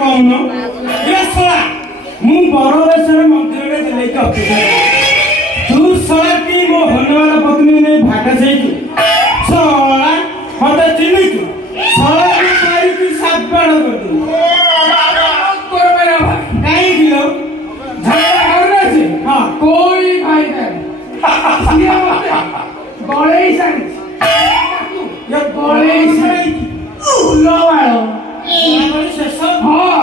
କହୁନ ମୁଁ ବଡ଼ ବେଶରେ ମନ୍ଦିରରେ ଦେଲେକି ଅପେକ୍ଷା ତୁ ଶଳା କି ମୋ ହନୁମାନ ପତ୍ନୀ ନେଇ ଭାଗ ସେଇଛୁ ଶଳା ମତେ ଚିହ୍ନିଛୁ ଶଳା ମାରିକି ସାବାଡ଼ କରିଦୁ କାହିଁକି ଲୋ ଝଗଡ଼ା ହଁ କୋଇ ଭାଇ ସିଏ ମତେ ଗଳେଇ ସାରିଛି ଗଳେଇ ସାରିଛି ଫୁଲବାଳ ଶେଷ ହଁ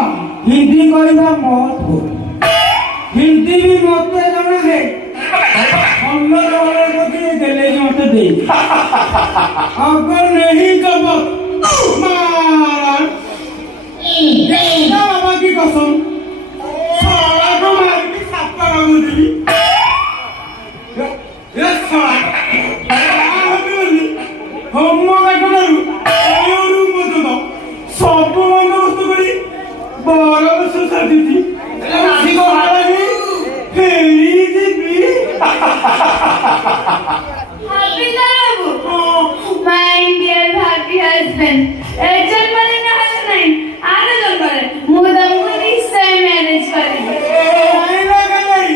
हिंदी कहवा मत हो हिंदी भी मत जमा है मत दे अगर नहीं जब बाबा की कसम सारा को मार के सापा देवी हम सब बंदोबस्त करी बड़ा सोसाइटी थी को हारा ही फेरी जीबी happy love my Indian happy husband जन्म लेना है नहीं आगे जन्म ले मुझे निश्चय मैनेज करेंगे नहीं लगा नहीं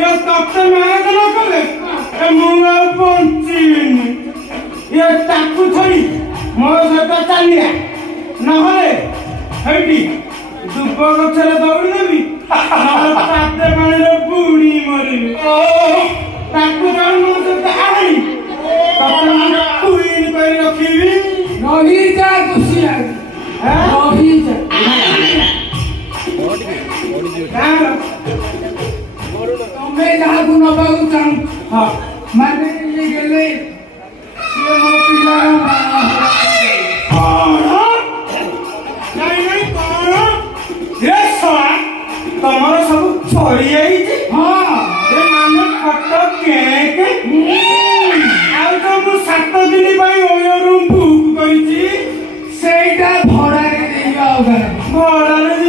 ये तब से मैनेज ना करे मुंगा पंची ये टाकू थोड़ी मोर सता चलिया ना होले हेडी दुब गछरे दौड़ी देबी पाते पानी बुड़ी मरी ताकू जान मो सता आही तते मन कुइन करी रखीबी रही जा खुशिया रही जा तुम्हें जहाँ को नबाऊ चाहूँ हाँ माने ये गेले ये मो पिला तमर सब छोड़ी आई हाँ ए माने फटो केक आ तो मु 7 दिन पई ओयो रूम बुक करिछि सेटा भड़ा रे देबा भड़ा रे